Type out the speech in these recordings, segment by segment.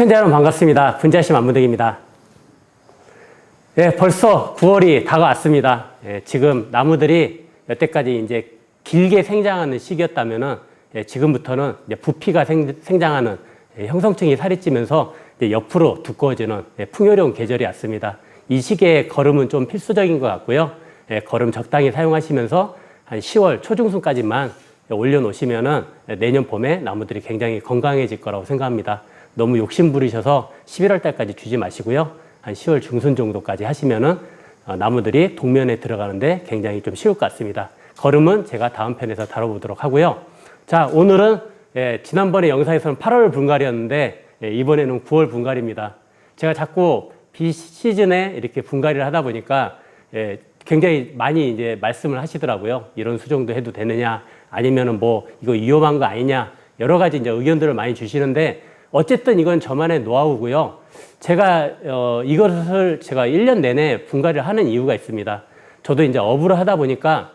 시청자 여러분 반갑습니다. 분자심 안무득입니다. 벌써 9월이 다가왔습니다. 지금 나무들이 여태까지 이제 길게 생장하는 시기였다면은 지금부터는 이제 부피가 생장하는 형성층이 살이 찌면서 옆으로 두꺼워지는 풍요로운 계절이 왔습니다. 이 시기에 걸음은 좀 필수적인 것 같고요. 걸음 적당히 사용하시면서 한 10월 초중순까지만 올려놓으시면은 내년 봄에 나무들이 굉장히 건강해질 거라고 생각합니다. 너무 욕심 부리셔서 11월 달까지 주지 마시고요. 한 10월 중순 정도까지 하시면은 나무들이 동면에 들어가는데 굉장히 좀 쉬울 것 같습니다. 걸음은 제가 다음 편에서 다뤄보도록 하고요. 자, 오늘은 지난번에 영상에서는 8월 분갈이였는데 이번에는 9월 분갈이입니다. 제가 자꾸 비시즌에 이렇게 분갈이를 하다 보니까 굉장히 많이 이제 말씀을 하시더라고요. 이런 수정도 해도 되느냐, 아니면은 뭐 이거 위험한 거 아니냐, 여러 가지 이제 의견들을 많이 주시는데 어쨌든 이건 저만의 노하우고요. 제가 이것을 제가 1년 내내 분갈이를 하는 이유가 있습니다. 저도 이제 업으로 하다 보니까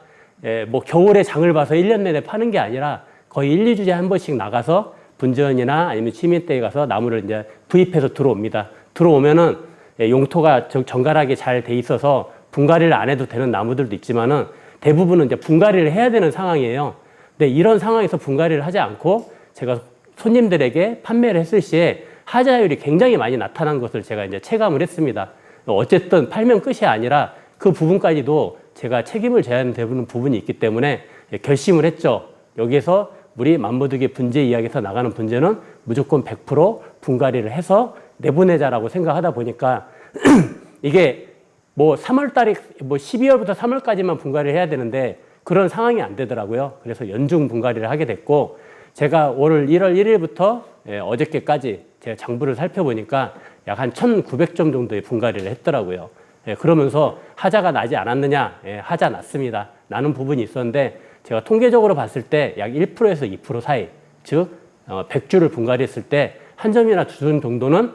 뭐 겨울에 장을 봐서 1년 내내 파는 게 아니라 거의 1, 2주에 한 번씩 나가서 분전이나 아니면 시민대에 가서 나무를 이제 구입해서 들어옵니다. 들어오면은 용토가 정갈하게 잘 돼 있어서 분갈이를 안 해도 되는 나무들도 있지만은 대부분은 이제 분갈이를 해야 되는 상황이에요. 근데 이런 상황에서 분갈이를 하지 않고 제가 손님들에게 판매를 했을 시에 하자율이 굉장히 많이 나타난 것을 제가 이제 체감을 했습니다. 어쨌든 팔면 끝이 아니라 그 부분까지도 제가 책임을 져야 되는 부분이 있기 때문에 결심을 했죠. 여기에서 우리 만보득이 분재 이야기에서 나가는 분재는 무조건 100% 분갈이를 해서 내보내자라고 생각하다 보니까 이게 뭐 3월 달에 뭐 12월부터 3월까지만 분갈이를 해야 되는데 그런 상황이 안 되더라고요. 그래서 연중 분갈이를 하게 됐고, 제가 올 1월 1일부터 어저께까지 제가 장부를 살펴보니까 약 한 1,900점 정도의 분갈이를 했더라고요. 그러면서 하자가 나지 않았느냐? 하자 났습니다. 나는 부분이 있었는데 제가 통계적으로 봤을 때 약 1%에서 2% 사이, 즉 100주를 분갈이했을 때 한 점이나 두 점 정도는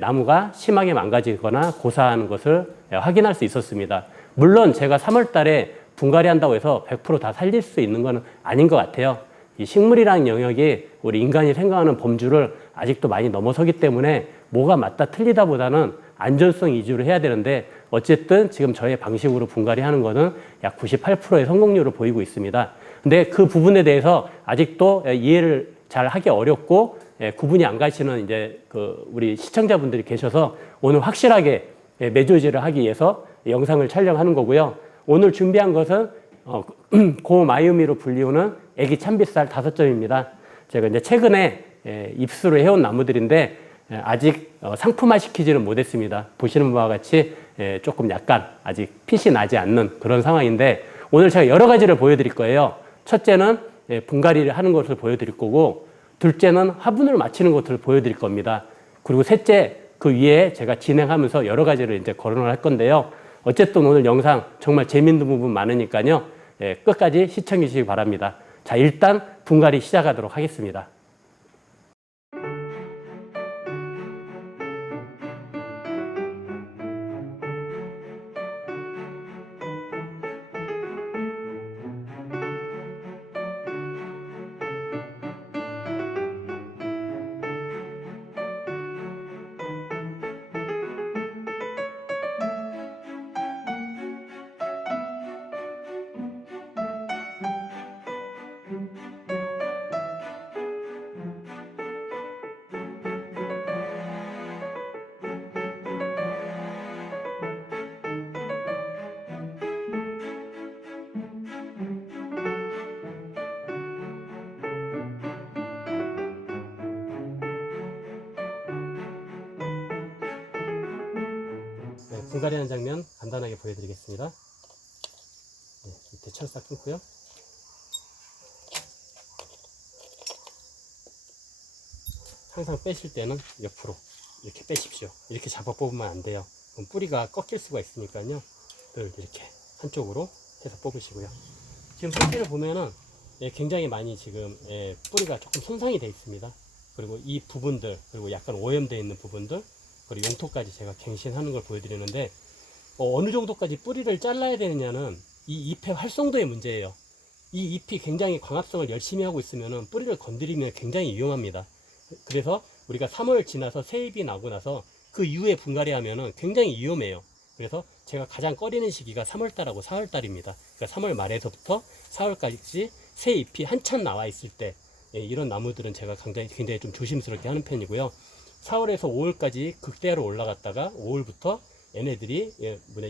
나무가 심하게 망가지거나 고사하는 것을 확인할 수 있었습니다. 물론 제가 3월 달에 분갈이 한다고 해서 100% 다 살릴 수 있는 건 아닌 것 같아요. 이 식물이라는 영역이 우리 인간이 생각하는 범주를 아직도 많이 넘어서기 때문에 뭐가 맞다 틀리다 보다는 안전성 위주로 해야 되는데, 어쨌든 지금 저의 방식으로 분갈이 하는 거는 약 98%의 성공률을 보이고 있습니다. 근데 그 부분에 대해서 아직도 이해를 잘 하기 어렵고 구분이 안 가시는 이제 우리 시청자분들이 계셔서 오늘 확실하게 매조지를 하기 위해서 영상을 촬영하는 거고요. 오늘 준비한 것은 고마유미로 불리우는 애기 참빗살 5점입니다. 제가 이제 최근에 입수를 해온 나무들인데 아직 상품화 시키지는 못했습니다. 보시는 바와 같이 조금 약간 아직 핏이 나지 않는 그런 상황인데, 오늘 제가 여러 가지를 보여드릴 거예요. 첫째는 분갈이를 하는 것을 보여드릴 거고, 둘째는 화분을 맞추는 것을 보여드릴 겁니다. 그리고 셋째, 그 위에 제가 진행하면서 여러 가지를 이제 거론을 할 건데요. 어쨌든 오늘 영상 정말 재밌는 부분 많으니까요. 끝까지 시청해 주시기 바랍니다. 자, 일단 분갈이 시작하도록 하겠습니다. 분갈이하는 장면 간단하게 보여드리겠습니다. 밑에 철싹 끊고요. 항상 빼실 때는 옆으로 이렇게 빼십시오. 이렇게 잡아 뽑으면 안 돼요. 그럼 뿌리가 꺾일 수가 있으니까요. 늘 이렇게 한쪽으로 해서 뽑으시고요. 지금 상태를 보면은 굉장히 많이 지금 뿌리가 조금 손상이 되어 있습니다. 그리고 이 부분들, 그리고 약간 오염되어 있는 부분들, 그리고 용토까지 제가 갱신하는 걸 보여드리는데, 어느 정도까지 뿌리를 잘라야 되느냐는 이 잎의 활성도의 문제예요. 이 잎이 굉장히 광합성을 열심히 하고 있으면 뿌리를 건드리면 굉장히 위험합니다. 그래서 우리가 3월 지나서 새잎이 나고 나서 그 이후에 분갈이 하면은 굉장히 위험해요. 그래서 제가 가장 꺼리는 시기가 3월달하고 4월달입니다. 그러니까 3월 말에서부터 4월까지 새잎이 한참 나와 있을 때, 이런 나무들은 제가 굉장히 좀 조심스럽게 하는 편이고요. 4월에서 5월까지 극대화로 올라갔다가 5월부터 얘네들이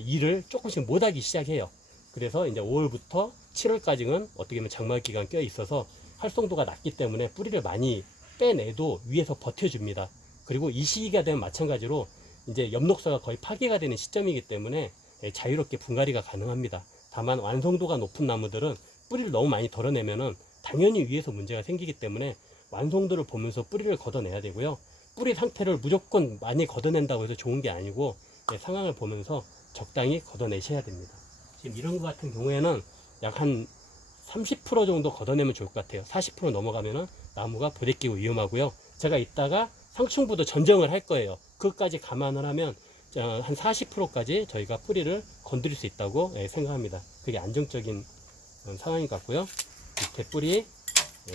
이를 조금씩 못하기 시작해요. 그래서 이제 5월부터 7월까지는 어떻게 보면 장마 기간 껴 있어서 활성도가 낮기 때문에 뿌리를 많이 빼내도 위에서 버텨줍니다. 그리고 이 시기가 되면 마찬가지로 이제 엽록사가 거의 파괴가 되는 시점이기 때문에 자유롭게 분갈이가 가능합니다. 다만 완성도가 높은 나무들은 뿌리를 너무 많이 덜어내면은 당연히 위에서 문제가 생기기 때문에 완성도를 보면서 뿌리를 걷어내야 되고요. 뿌리 상태를 무조건 많이 걷어낸다고 해서 좋은 게 아니고 상황을 보면서 적당히 걷어내셔야 됩니다. 지금 이런 것 같은 경우에는 약 한 30% 정도 걷어내면 좋을 것 같아요. 40% 넘어가면은 나무가 부대끼고 위험하고요. 제가 이따가 상충부도 전정을 할 거예요. 그것까지 감안을 하면 한 40%까지 저희가 뿌리를 건드릴 수 있다고 생각합니다. 그게 안정적인 상황인 것 같고요. 밑에 뿌리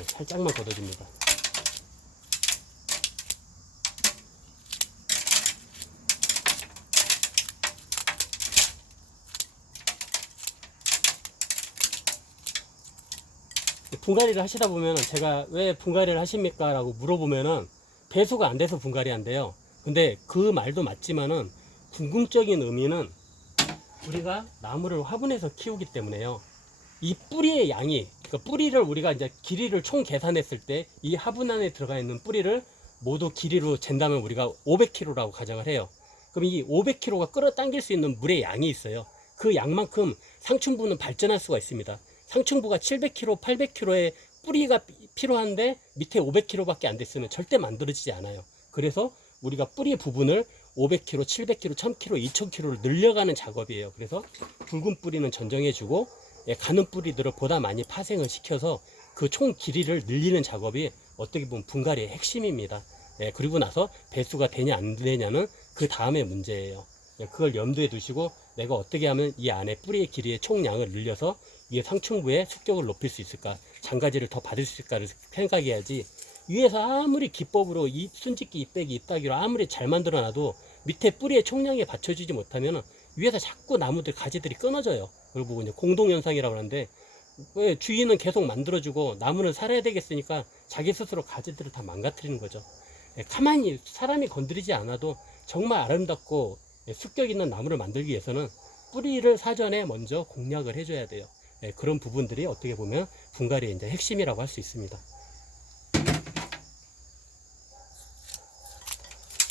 살짝만 걷어줍니다. 분갈이를 하시다 보면 제가 왜 분갈이를 하십니까? 라고 물어보면은 배수가 안 돼서 분갈이 한대요. 근데 그 말도 맞지만은 궁극적인 의미는 우리가 나무를 화분에서 키우기 때문에요. 이 뿌리의 양이, 그러니까 뿌리를 우리가 이제 길이를 총 계산했을 때 이 화분 안에 들어가 있는 뿌리를 모두 길이로 잰다면 우리가 500kg라고 가정을 해요. 그럼 이 500kg가 끌어당길 수 있는 물의 양이 있어요. 그 양만큼 상충부는 발전할 수가 있습니다. 상충부가 700kg, 800kg의 뿌리가 필요한데 밑에 500kg밖에 안 됐으면 절대 만들어지지 않아요. 그래서 우리가 뿌리 부분을 500kg, 700kg, 1000kg, 2000kg를 늘려가는 작업이에요. 그래서 굵은 뿌리는 전정해주고 가는 뿌리들을 보다 많이 파생을 시켜서 그 총 길이를 늘리는 작업이 어떻게 보면 분갈이의 핵심입니다. 그리고 나서 배수가 되냐 안 되냐는 그 다음의 문제예요. 그걸 염두에 두시고 내가 어떻게 하면 이 안에 뿌리의 길이의 총량을 늘려서 위에 상층부의 습격을 높일 수 있을까, 장가지를 더 받을 수 있을까를 생각해야지, 위에서 아무리 기법으로 순짓기, 잎빼기, 잎따기로 아무리 잘 만들어놔도 밑에 뿌리의 총량에 받쳐주지 못하면 위에서 자꾸 나무들 가지들이 끊어져요. 그리고 이제 공동현상이라고 하는데, 왜 주인은 계속 만들어주고 나무는 살아야 되겠으니까 자기 스스로 가지들을 다 망가뜨리는 거죠. 가만히 사람이 건드리지 않아도 정말 아름답고 습격 있는 나무를 만들기 위해서는 뿌리를 사전에 먼저 공략을 해줘야 돼요. 그런 부분들이 어떻게 보면 분갈이의 이제 핵심이라고 할 수 있습니다.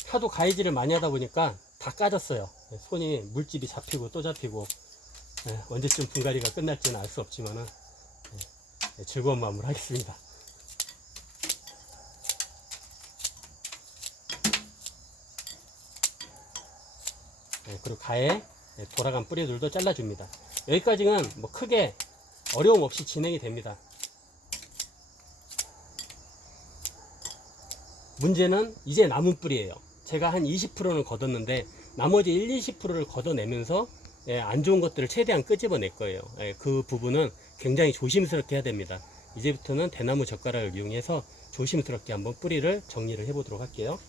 하도 가위질을 많이 하다 보니까 다 까졌어요. 손이 물집이 잡히고 또 잡히고, 언제쯤 분갈이가 끝날지는 알 수 없지만은 즐거운 마음으로 하겠습니다. 그리고 가에 돌아간 뿌리들도 잘라줍니다. 여기까지는 뭐 크게 어려움 없이 진행이 됩니다. 문제는 이제 남은 뿌리예요. 제가 한 20%는 걷었는데 나머지 20%를 걷어내면서 안 좋은 것들을 최대한 끄집어낼 거예요. 그 부분은 굉장히 조심스럽게 해야 됩니다. 이제부터는 대나무 젓가락을 이용해서 조심스럽게 한번 뿌리를 정리를 해 보도록 할게요.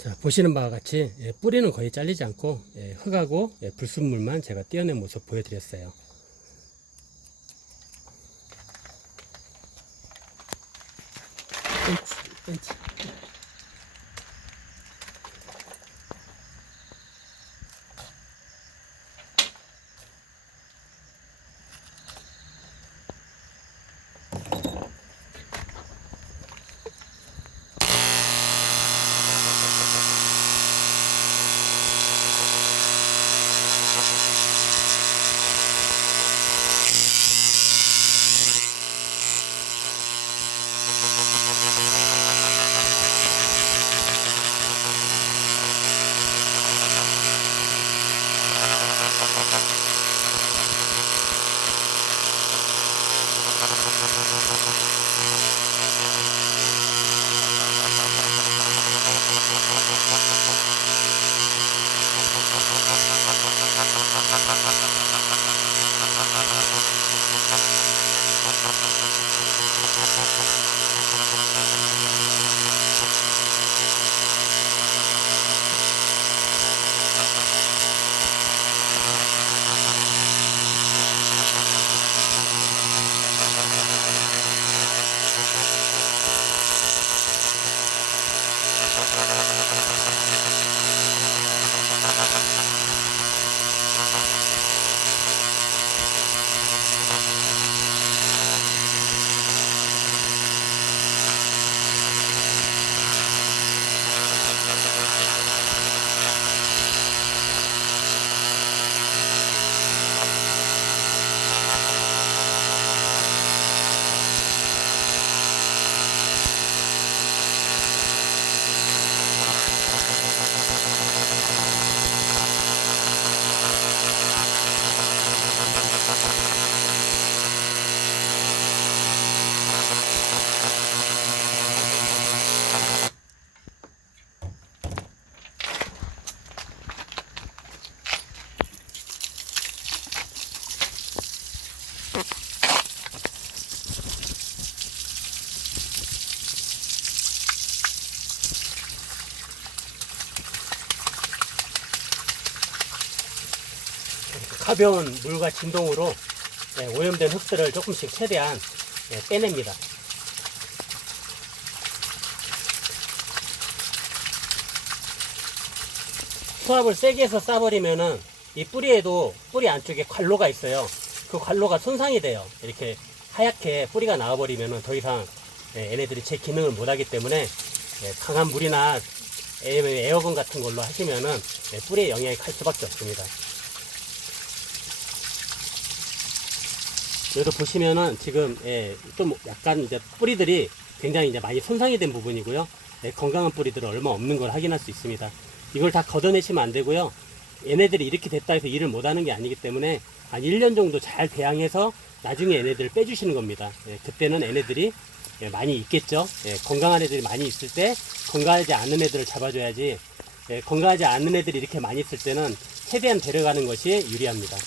자, 보시는 바와 같이 뿌리는 거의 잘리지 않고 흙하고 불순물만 제가 떼어낸 모습 보여드렸어요. 벤치. 가벼운 물과 진동으로 오염된 흙들을 조금씩 최대한 빼냅니다. 수압을 세게 해서 싸버리면은 이 뿌리에도 뿌리 안쪽에 관로가 있어요. 그 관로가 손상이 돼요. 이렇게 하얗게 뿌리가 나와버리면은 더 이상 얘네들이 제 기능을 못하기 때문에 강한 물이나 에어건 같은 걸로 하시면은 뿌리에 영향이 갈 수밖에 없습니다. 여기도 보시면은 지금 좀 약간 이제 뿌리들이 굉장히 이제 많이 손상이 된 부분이고요. 건강한 뿌리들은 얼마 없는 걸 확인할 수 있습니다. 이걸 다 걷어내시면 안 되고요. 얘네들이 이렇게 됐다 해서 일을 못하는 게 아니기 때문에 한 1년 정도 잘 배양해서 나중에 얘네들을 빼주시는 겁니다. 그때는 얘네들이 많이 있겠죠. 건강한 애들이 많이 있을 때 건강하지 않은 애들을 잡아줘야지. 건강하지 않은 애들이 이렇게 많이 있을 때는 최대한 데려가는 것이 유리합니다.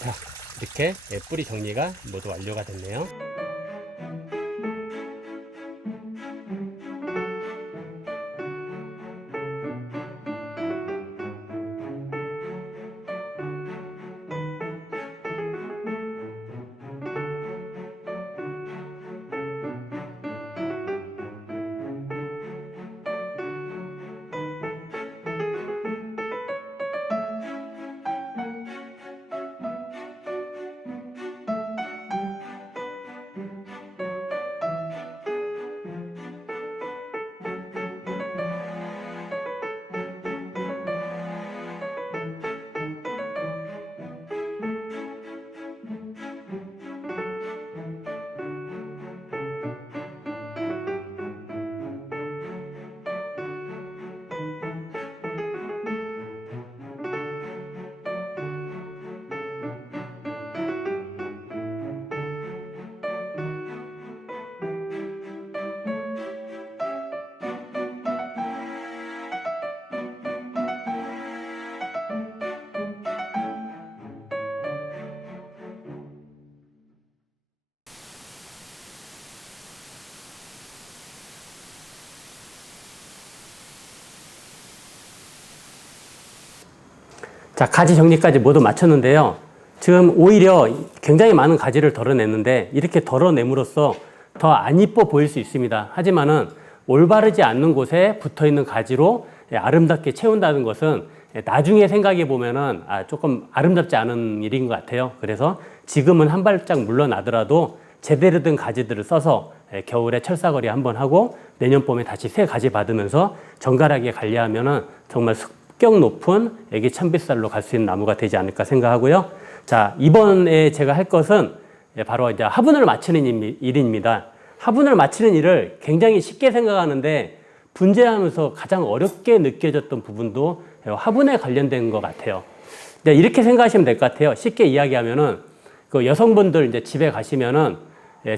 자, 이렇게 뿌리 정리가 모두 완료가 됐네요. 자, 가지 정리까지 모두 마쳤는데요. 지금 오히려 굉장히 많은 가지를 덜어냈는데 이렇게 덜어냄으로써 더 안 이뻐 보일 수 있습니다. 하지만은 올바르지 않는 곳에 붙어 있는 가지로 아름답게 채운다는 것은 나중에 생각해 보면은 조금 아름답지 않은 일인 것 같아요. 그래서 지금은 한 발짝 물러나더라도 제대로 된 가지들을 써서 겨울에 철사거리 한번 하고 내년 봄에 다시 새 가지 받으면서 정갈하게 관리하면은 정말 습격 높은 애기 참빗살로 갈 수 있는 나무가 되지 않을까 생각하고요. 자, 이번에 제가 할 것은 바로 이제 화분을 맞추는 일입니다. 화분을 맞추는 일을 굉장히 쉽게 생각하는데 분재하면서 가장 어렵게 느껴졌던 부분도 화분에 관련된 것 같아요. 이렇게 생각하시면 될 것 같아요. 쉽게 이야기하면은 그 여성분들 이제 집에 가시면은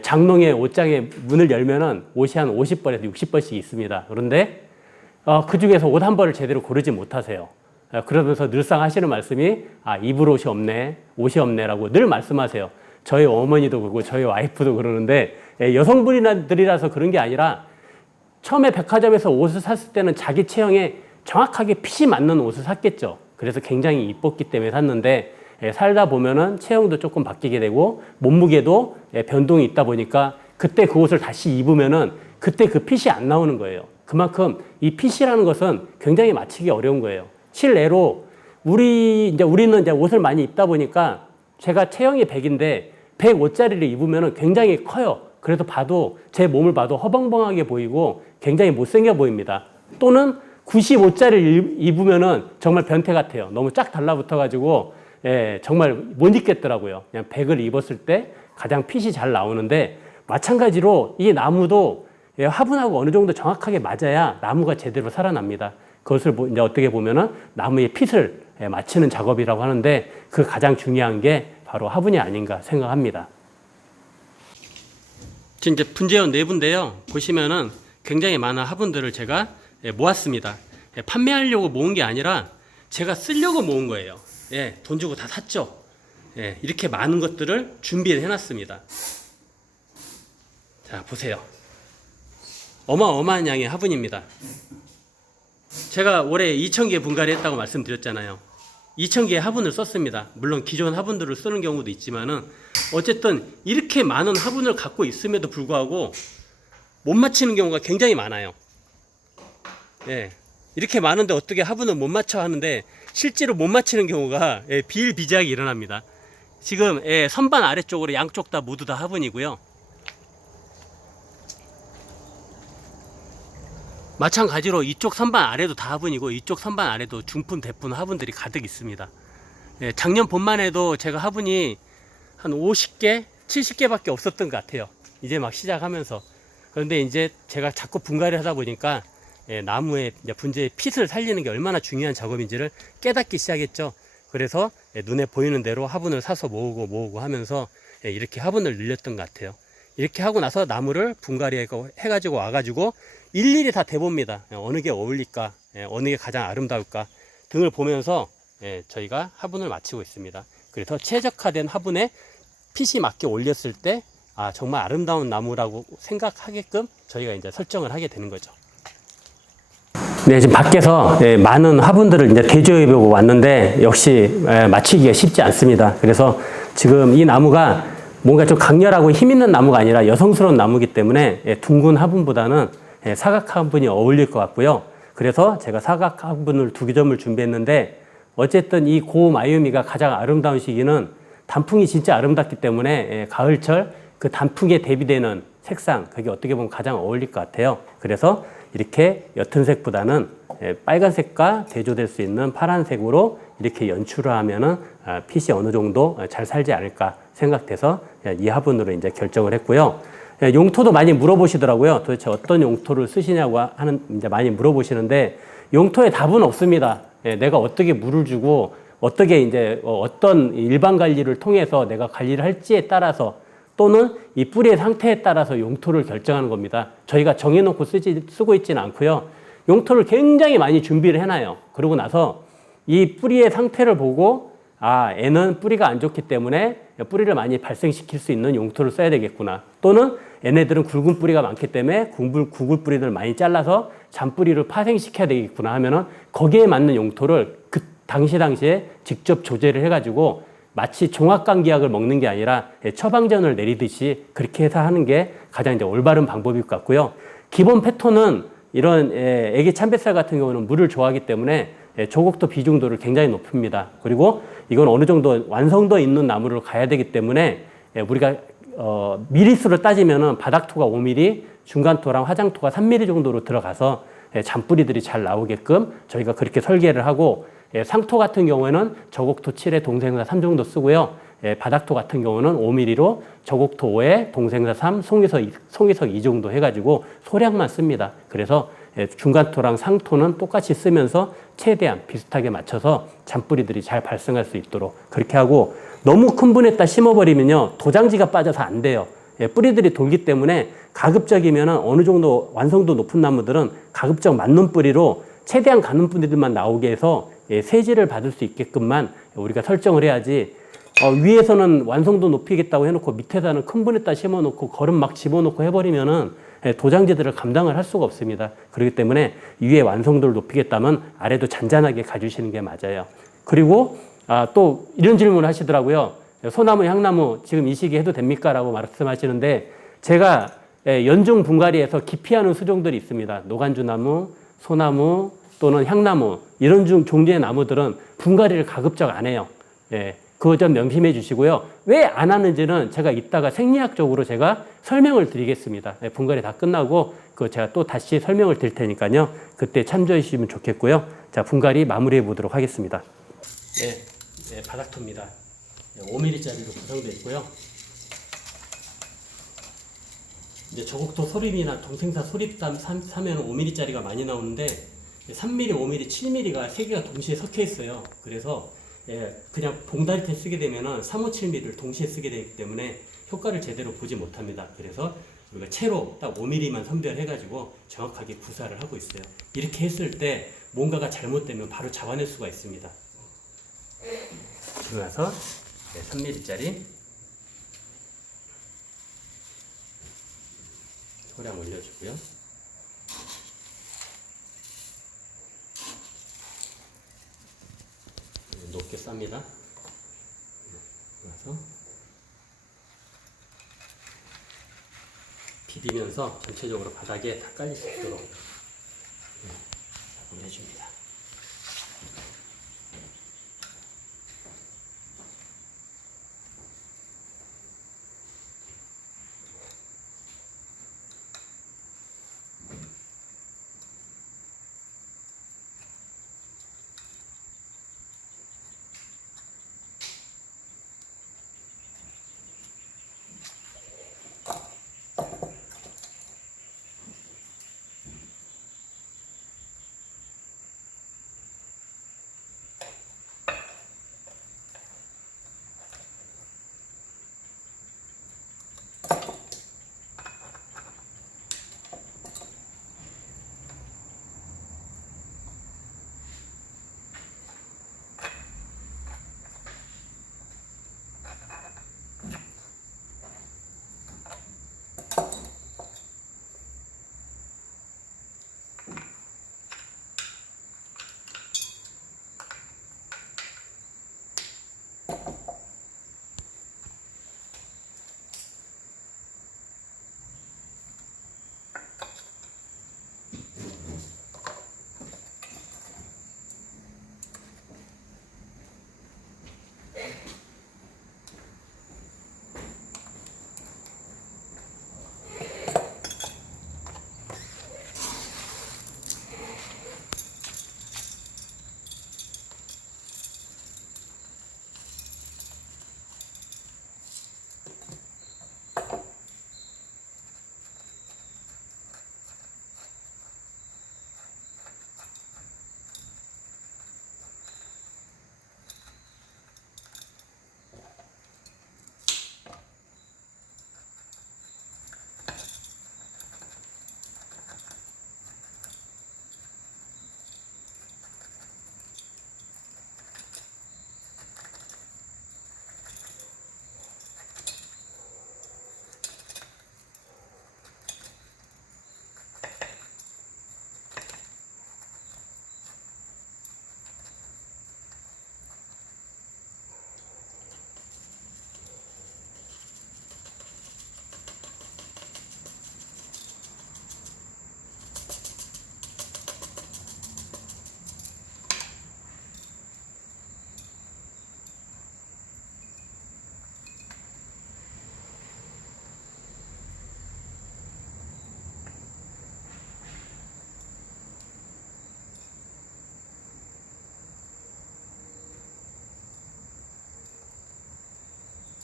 장롱에 옷장에 문을 열면은 옷이 한 50벌에서 60벌씩 있습니다. 그런데 그 중에서 옷 한 벌을 제대로 고르지 못하세요. 그러면서 늘상 하시는 말씀이 입을 옷이 없네, 옷이 없네라고 늘 말씀하세요. 저희 어머니도 그러고 저희 와이프도 그러는데 여성분들이라서 그런 게 아니라 처음에 백화점에서 옷을 샀을 때는 자기 체형에 정확하게 핏이 맞는 옷을 샀겠죠. 그래서 굉장히 이뻤기 때문에 샀는데 살다 보면은 체형도 조금 바뀌게 되고 몸무게도 변동이 있다 보니까 그때 그 옷을 다시 입으면은 그때 그 핏이 안 나오는 거예요. 그만큼 이 핏이라는 것은 굉장히 맞추기 어려운 거예요. 실례로 우리는 이제 옷을 많이 입다 보니까 제가 체형이 100인데 105짜리를 입으면은 굉장히 커요. 그래서 봐도 제 몸을 봐도 허벙벙하게 보이고 굉장히 못생겨 보입니다. 또는 95짜리를 입으면은 정말 변태 같아요. 너무 쫙 달라붙어가지고 정말 못 입겠더라고요. 그냥 100을 입었을 때 가장 핏이 잘 나오는데 마찬가지로 이 나무도 화분하고 어느 정도 정확하게 맞아야 나무가 제대로 살아납니다. 그것을 이제 어떻게 보면은 나무의 핏을 맞추는 작업이라고 하는데 그 가장 중요한 게 바로 화분이 아닌가 생각합니다. 지금 이제 분재원 내부인데요. 보시면은 굉장히 많은 화분들을 제가 모았습니다. 판매하려고 모은 게 아니라 제가 쓰려고 모은 거예요. 돈 주고 다 샀죠. 이렇게 많은 것들을 준비해 놨습니다. 자, 보세요. 어마어마한 양의 화분입니다. 제가 올해 2,000개 분갈이 했다고 말씀드렸잖아요. 2,000개의 화분을 썼습니다. 물론 기존 화분들을 쓰는 경우도 있지만은 어쨌든 이렇게 많은 화분을 갖고 있음에도 불구하고 못 맞히는 경우가 굉장히 많아요. 이렇게 많은데 어떻게 화분을 못 맞춰 하는데 실제로 못 맞히는 경우가 비일비재하게 일어납니다. 지금 선반 아래쪽으로 양쪽 다 모두 다 화분이고요. 마찬가지로 이쪽 선반 아래도 다 화분이고 이쪽 선반 아래도 중품 대품 화분들이 가득 있습니다. 작년 봄만 해도 제가 화분이 한 50개, 70개밖에 없었던 것 같아요. 이제 막 시작하면서. 그런데 이제 제가 자꾸 분갈이 하다 보니까 나무의 분재의 핏을 살리는 게 얼마나 중요한 작업인지를 깨닫기 시작했죠. 그래서 눈에 보이는 대로 화분을 사서 모으고 하면서 이렇게 화분을 늘렸던 것 같아요. 이렇게 하고 나서 나무를 분갈이 해가지고 와가지고 일일이 다 대봅니다. 어느 게 어울릴까, 어느 게 가장 아름다울까 등을 보면서 저희가 화분을 마치고 있습니다. 그래서 최적화된 화분에 핏이 맞게 올렸을 때 정말 아름다운 나무라고 생각하게끔 저희가 이제 설정을 하게 되는 거죠. 네, 지금 밖에서 많은 화분들을 이제 대조해보고 왔는데 역시 맞추기가 쉽지 않습니다. 그래서 지금 이 나무가 뭔가 좀 강렬하고 힘 있는 나무가 아니라 여성스러운 나무이기 때문에 둥근 화분보다는 사각 화분이 어울릴 것 같고요. 그래서 제가 사각 화분을 2점을 준비했는데 어쨌든 이 고마유미가 가장 아름다운 시기는 단풍이 진짜 아름답기 때문에 가을철 그 단풍에 대비되는 색상, 그게 어떻게 보면 가장 어울릴 것 같아요. 그래서 이렇게 옅은 색보다는 빨간색과 대조될 수 있는 파란색으로 이렇게 연출을 하면은 핏이 어느 정도 잘 살지 않을까 생각돼서 이 화분으로 이제 결정을 했고요. 용토도 많이 물어보시더라고요. 도대체 어떤 용토를 쓰시냐고 이제 많이 물어보시는데 용토에 답은 없습니다. 내가 어떻게 물을 주고 어떻게 이제 어떤 일반 관리를 통해서 내가 관리를 할지에 따라서 또는 이 뿌리의 상태에 따라서 용토를 결정하는 겁니다. 저희가 정해놓고 쓰고 있지는 않고요. 용토를 굉장히 많이 준비를 해놔요. 그러고 나서 이 뿌리의 상태를 보고 얘는 뿌리가 안 좋기 때문에 뿌리를 많이 발생시킬 수 있는 용토를 써야 되겠구나. 또는 얘네들은 굵은 뿌리가 많기 때문에 굵은 뿌리를 많이 잘라서 잔뿌리를 파생시켜야 되겠구나 하면은 거기에 맞는 용토를 당시에 직접 조제를 해가지고 마치 종합감기약을 먹는 게 아니라 처방전을 내리듯이 그렇게 해서 하는 게 가장 이제 올바른 방법일 것 같고요. 기본 패턴은 이런 애기 참뱃살 같은 경우는 물을 좋아하기 때문에 조곡토 비중도를 굉장히 높습니다. 그리고 이건 어느 정도 완성도 있는 나무로 가야 되기 때문에 우리가 미리수를 따지면은 바닥토가 5mm, 중간토랑 화장토가 3mm 정도로 들어가서 잔뿌리들이 잘 나오게끔 저희가 그렇게 설계를 하고, 상토 같은 경우에는 저곡토 7에 동생사 3 정도 쓰고요. 바닥토 같은 경우는 5mm로 저곡토 5에 동생사 3, 송이석 2 정도 해가지고 소량만 씁니다. 그래서 중간토랑 상토는 똑같이 쓰면서 최대한 비슷하게 맞춰서 잔뿌리들이 잘 발생할 수 있도록 그렇게 하고, 너무 큰 분에다 심어버리면요 도장지가 빠져서 안 돼요. 뿌리들이 돌기 때문에 가급적이면 어느 정도 완성도 높은 나무들은 가급적 맞는 뿌리로 최대한 가는 뿌리들만 나오게 해서 세지를 받을 수 있게끔만 우리가 설정을 해야지, 위에서는 완성도 높이겠다고 해놓고 밑에서는 큰 분에다 심어놓고 거름 막 집어넣고 해버리면은 도장지들을 감당을 할 수가 없습니다. 그렇기 때문에 위에 완성도를 높이겠다면 아래도 잔잔하게 가주시는 게 맞아요. 그리고 또 이런 질문을 하시더라고요. 소나무, 향나무 지금 이 시기에 해도 됩니까? 라고 말씀하시는데, 제가 연중 분갈이에서 기피하는 수종들이 있습니다. 노간주나무, 소나무 또는 향나무, 이런 종류의 나무들은 분갈이를 가급적 안 해요. 그거 좀 명심해 주시고요. 왜 안 하는지는 제가 이따가 생리학적으로 제가 설명을 드리겠습니다. 분갈이 다 끝나고 그거 제가 또 다시 설명을 드릴 테니까요. 그때 참조해 주시면 좋겠고요. 자, 분갈이 마무리해 보도록 하겠습니다. 바닥토입니다. 5mm짜리로 구성되어 있고요. 이제 저곡토 소립이나 동생사 소립담 사면 5mm짜리가 많이 나오는데 3mm, 5mm, 7mm가 세 개가 동시에 섞여 있어요. 그래서 그냥 봉다리테 쓰게 되면은 357mm를 동시에 쓰게 되기 때문에 효과를 제대로 보지 못합니다. 그래서 우리가 채로 딱 5mm만 선별해가지고 정확하게 부사를 하고 있어요. 이렇게 했을 때 뭔가가 잘못되면 바로 잡아낼 수가 있습니다. 그리고 나서 3mm짜리 소량 올려주고요. 높게 쌉니다. 그래서 비비면서 전체적으로 바닥에 다 깔릴 수 있도록 작업을 해줍니다.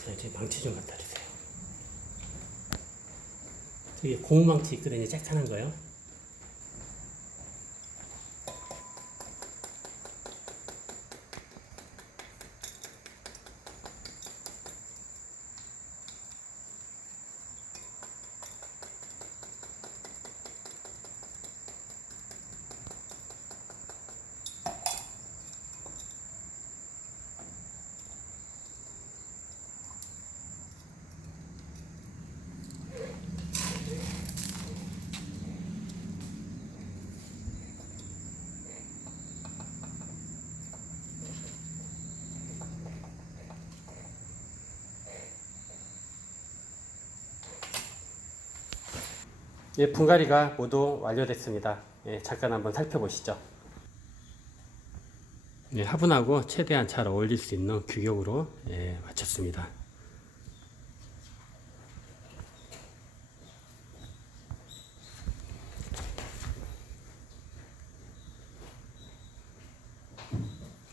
자, 이제 망치 좀 갖다 주세요. 저기 고무망치 있거든요. 짝짝한 거요. 예, 분갈이가 모두 완료됐습니다. 예, 잠깐 한번 살펴보시죠. 예, 화분하고 최대한 잘 어울릴 수 있는 규격으로 예, 맞췄습니다.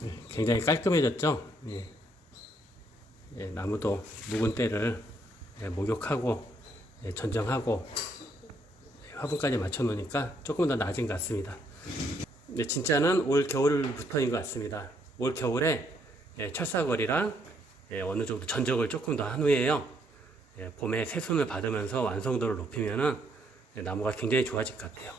예, 굉장히 깔끔해졌죠? 예. 예, 나무도 묵은 때를 예, 목욕하고 예, 전정하고 화분까지 맞춰 놓으니까 조금 더 나아진 것 같습니다. 네, 진짜는 올 겨울부터인 것 같습니다. 올 겨울에 예, 철사거리랑 예, 어느 정도 전적을 조금 더 한 후에요. 예, 봄에 새순을 받으면서 완성도를 높이면은 예, 나무가 굉장히 좋아질 것 같아요.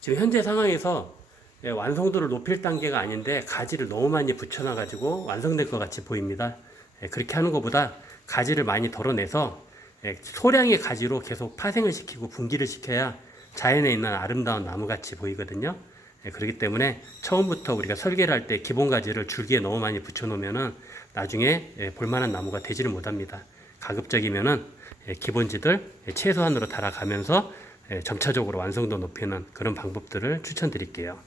지금 현재 상황에서 예, 완성도를 높일 단계가 아닌데 가지를 너무 많이 붙여놔가지고 완성될 것 같이 보입니다. 예, 그렇게 하는 것보다 가지를 많이 덜어내서 예, 소량의 가지로 계속 파생을 시키고 분기를 시켜야 자연에 있는 아름다운 나무같이 보이거든요. 예, 그렇기 때문에 처음부터 우리가 설계를 할 때 기본 가지를 줄기에 너무 많이 붙여놓으면은 나중에 예, 볼만한 나무가 되지를 못합니다. 가급적이면은 예, 기본지들 예, 최소한으로 달아가면서 예, 점차적으로 완성도 높이는 그런 방법들을 추천드릴게요.